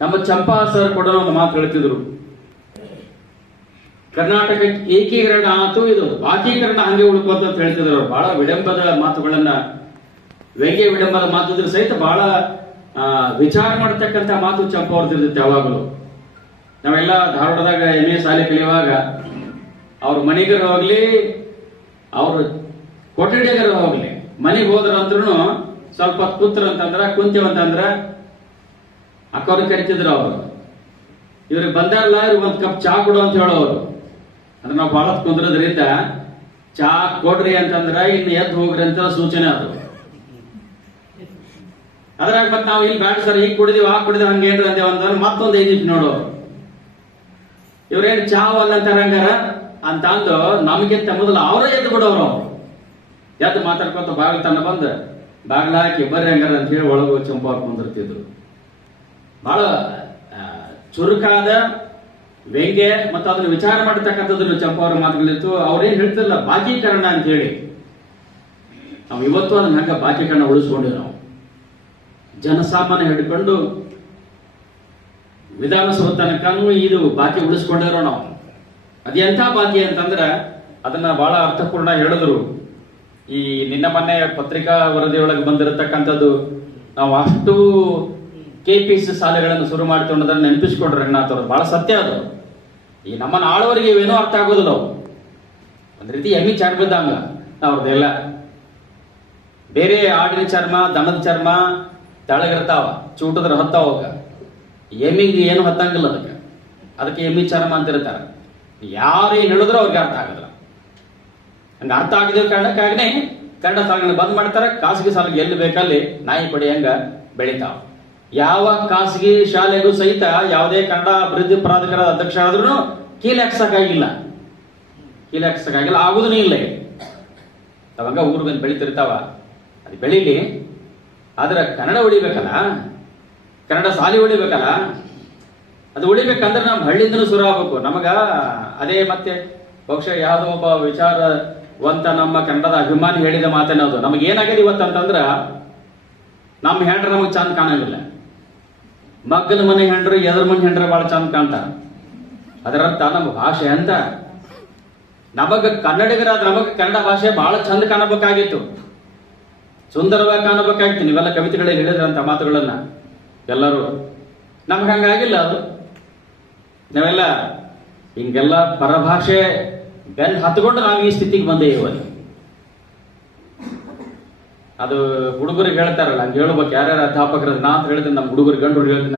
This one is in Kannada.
ನಮ್ಮ ಚಂಪಾ ಸರ್ ಕೂಡ ಒಂದು ಮಾತು ಹೇಳ್ತಿದ್ರು, ಕರ್ನಾಟಕ ಏಕೀಕರಣ ಆತು, ಇದು ಬಾಕೀಕರಣ ಹಂಗೆ ಉಳ್ಕೋತ ಅಂತ ಹೇಳ್ತಿದ್ರು. ಬಹಳ ವಿಡಂಬದ ಮಾತುಗಳನ್ನ, ವ್ಯಂಗ್ಯ ವಿಡಂಬದ ಮಾತಿದ್ರು ಸಹಿತ ಬಹಳ ವಿಚಾರ ಮಾಡತಕ್ಕಂತ ಮಾತು ಚಂಪಾ ಅವ್ರದ್ದಿರುತ್ತೆ. ಯಾವಾಗಲೂ ನಾವೆಲ್ಲ ಧಾರವಾಡದಾಗ MA ಶಾಲೆ ಕಲಿಯುವಾಗ ಅವ್ರ ಮನೆಗರ ಹೋಗ್ಲಿ, ಅವ್ರ ಕೊಠಡಿಗರ ಹೋಗ್ಲಿ, ಮನೆಗೆ ಹೋದ್ರಂದ್ರೂ ಸ್ವಲ್ಪ ಕೂತ್ರ ಅಂತಂದ್ರ, ಕುಂತೇವಂತಂದ್ರ ಅಕ್ಕವ್ರಿಗೆ ಕರಿತಿದ್ರು. ಅವರು ಇವ್ರಿಗೆ ಬಂದಾರಲ್ಲ, ಇವ್ರಿಗೆ ಒಂದ್ ಕಪ್ ಚಾ ಕೊಡು ಅಂತ ಹೇಳೋರು. ಅಂದ್ರೆ ನಾವು ಬಹಳ ಕುಂದ್ರದ್ರಿಂದ ಚಾ ಕೊಡ್ರಿ ಅಂತಂದ್ರ ಇನ್ನು ಎದ್ದು ಹೋಗ್ರಿ ಅಂತ ಸೂಚನೆ ಅದು. ಅದ್ರಾಗ ಮತ್ತೆ ನಾವು ಇಲ್ಲಿ ಬ್ಯಾಡ ಸರ್, ಈಗ ಕುಡಿದೀವಿ ಆ ಕುಡಿದೀವಿ ಹಂಗೇನ್ರಿ ಅಂತೇವ ಅಂತಂದ್ರೆ ಮತ್ತೊಂದು 5 ನಿಮಿಷ ನೋಡೋರು. ಇವ್ರೇನು ಚಾ ಅಲ್ಲ ಅಂತಾರ ಹಂಗಾರ ಅಂತ ಅಂದು ನಮಗಿಂತ ಮೊದಲು ಅವರೇ ಎದ್ದು ಬಿಡೋರು. ಅವ್ರು ಎದ್ದು ಮಾತಾಡ್ಕೊಂತ ಬಾಗಿಲು ತನ್ನ ಬಂದು ಬಾಗಿಲ ಹಾಕಿ ಬರ್ರಿ ಹಂಗಾರ ಅಂತ ಹೇಳಿ ಒಳಗೆ ಚಂಪಾ ಕುಂದಿರ್ತಿದ್ರು. ಬಹಳ ಚುರುಕಾದ ವ್ಯಂಗ್ಯ ಮತ್ತು ಅದನ್ನು ವಿಚಾರ ಮಾಡತಕ್ಕಂಥದ್ದು ಚಂಪಾ ಅವರ ಮಾತುಗಳಿತ್ತು. ಅವ್ರೇನ್ ಹೇಳ್ತಿರಲ್ಲ ಬಾಕೀಕರಣ ಅಂತ ಹೇಳಿ, ನಾವು ಇವತ್ತು ಅದನ್ನ ಹಂಗ ಬಾಕೀಕರಣ ಉಳಿಸ್ಕೊಂಡಿವಿ. ನಾವು ಜನಸಾಮಾನ್ಯ ಹಿಡ್ಕೊಂಡು ವಿಧಾನಸಭೆ ತನಕನೂ ಇದು ಬಾಕಿ ಉಳಿಸ್ಕೊಂಡಿರೋ ನಾವು. ಅದೆಂಥ ಬಾಕಿ ಅಂತಂದ್ರ ಅದನ್ನ ಬಹಳ ಅರ್ಥಪೂರ್ಣ ಹೇಳಿದ್ರು. ಈ ನಿನ್ನ ಮೊನ್ನೆ ಪತ್ರಿಕಾ ವರದಿಯೊಳಗೆ ಬಂದಿರತಕ್ಕಂಥದ್ದು, ನಾವು ಅಷ್ಟು KPC ಶಾಲೆಗಳನ್ನು ಶುರು ಮಾಡ್ತೀವಿ ಅನ್ನೋದನ್ನ ನೆನಪಿಸ್ಕೊಂಡ್ರೆ ರಂಗನಾಥ್ ಅವರು ಬಹಳ ಸತ್ಯ ಅದು. ಈ ನಮ್ಮನ್ನ ಆಳುವರಿಗೆ ಇವೇನೋ ಅರ್ಥ ಆಗೋದಿಲ್ಲ ಅವು. ಒಂದ್ ರೀತಿ ಎಮ್ಮಿ ಚರ್ಮ ಇದ್ದಂಗ ಅವ್ರದ್ದೆಲ್ಲ. ಬೇರೆ ಆಡಿನ ಚರ್ಮ, ದನದ ಚರ್ಮ ತೆಳಗಿರ್ತಾವ, ಚೂಟದ್ರ ಹತ್ತಾವಾಗ. ಎಮ್ಮಿಗೆ ಏನು ಹತ್ತಂಗಿಲ್ಲ ಅದಕ್ಕೆ ಎಮ್ಮಿ ಚರ್ಮ ಅಂತ ಇರ್ತಾರ. ಯಾರು ಏನ್ ಹೇಳಿದ್ರು ಅವ್ರಿಗೆ ಅರ್ಥ ಆಗೋದಿಲ್ಲ. ಹಂಗ ಅರ್ಥ ಆಗದ ಕಾರಣಕ್ಕಾಗನೆ ಕನ್ನಡ ಶಾಲೆಗಳನ್ನ ಬಂದ್ ಮಾಡ್ತಾರೆ. ಖಾಸಗಿ ಶಾಲೆಗೆ ಎಲ್ಲಿ ಬೇಕಲ್ಲಿ ನಾಯಿ ಪಡಿ ಹಂಗ ಬೆಳಿತಾವ. ಯಾವ ಖಾಸಗಿ ಶಾಲೆಗೂ ಸಹಿತ ಯಾವುದೇ ಕನ್ನಡ ಅಭಿವೃದ್ಧಿ ಪ್ರಾಧಿಕಾರದ ಅಧ್ಯಕ್ಷ ಆದ್ರೂ ಕೀಲಿ ಹಾಕ್ಸಕ್ಕಾಗಿಲ್ಲ, ಆಗುದೂ ಇಲ್ಲ. ಅವಾಗ ಊರು ಬಂದು ಬೆಳಿತಿರ್ತಾವ, ಅದು ಬೆಳಿಲಿ. ಆದ್ರೆ ಕನ್ನಡ ಉಳಿಬೇಕಲ್ಲ, ಕನ್ನಡ ಶಾಲೆ ಉಳಿಬೇಕಲ್ಲ. ಅದು ಉಳಿಬೇಕಂದ್ರೆ ನಮ್ಮ ಹಳ್ಳಿಯಿಂದನೂ ಶುರು ಆಗ್ಬೇಕು. ನಮಗ ಅದೇ ಮತ್ತೆ ಬಹುಶಃ ಯಾವುದೋ ಒಬ್ಬ ವಿಚಾರವಂತ ನಮ್ಮ ಕನ್ನಡದ ಅಭಿಮಾನಿ ಹೇಳಿದ ಮಾತೇನದು, ನಮಗೆ ಏನಾಗಿದೆ ಇವತ್ತಂತಂದ್ರ ನಮ್ಮ ಹೆಂಡ್ರ ನಮಗೆ ಚಂದ ಕಾಣಂಗಿಲ್ಲ. ಮಗ್ಗನ ಮನೆ ಹೆಂಡ್ರು ಎದ್ರ ಮನೆ ಹೆಂಡ್ರ ಬಹಳ ಚಂದ ಕಾಣ್ತಾರ. ಅದರರ್ಥ ನಮ್ಮ ಭಾಷೆ ಅಂತ. ನಮಗ ಕನ್ನಡಿಗರಾದ ನಮಗ ಕನ್ನಡ ಭಾಷೆ ಬಹಳ ಚಂದ ಕಾಣಬೇಕಾಗಿತ್ತು, ಸುಂದರವಾಗಿ ಕಾಣಬೇಕಾಗಿತ್ತು. ನೀವೆಲ್ಲ ಕವಿತೆಗಳಲ್ಲಿ ಹೇಳಿದ್ರಂತ ಮಾತುಗಳನ್ನ ಎಲ್ಲರೂ. ನಮ್ಗೆ ಹಂಗಾಗಿಲ್ಲ ಅದು. ನಾವೆಲ್ಲ ಹಿಂಗೆಲ್ಲ ಪರಭಾಷೆ ಬೆನ್ ಹತ್ಕೊಂಡು ನಾವು ಈ ಸ್ಥಿತಿಗೆ ಬಂದೇ ಇವತ್ತು. ಅದು ಹುಡುಗರಿಗೆ ಹೇಳ್ತಾರಲ್ಲ, ಹಂಗೆ ಹೇಳ್ಬೇಕು. ಯಾರ್ಯಾರ ಅಧ್ಯಾಪಕರ ನಾ ಅಂತ ಹೇಳ್ತೀನಿ, ನಮ್ಮ ಹುಡುಗರಿಗೆ ಗಂಡು ಹೇಳ್ತೀನಿ.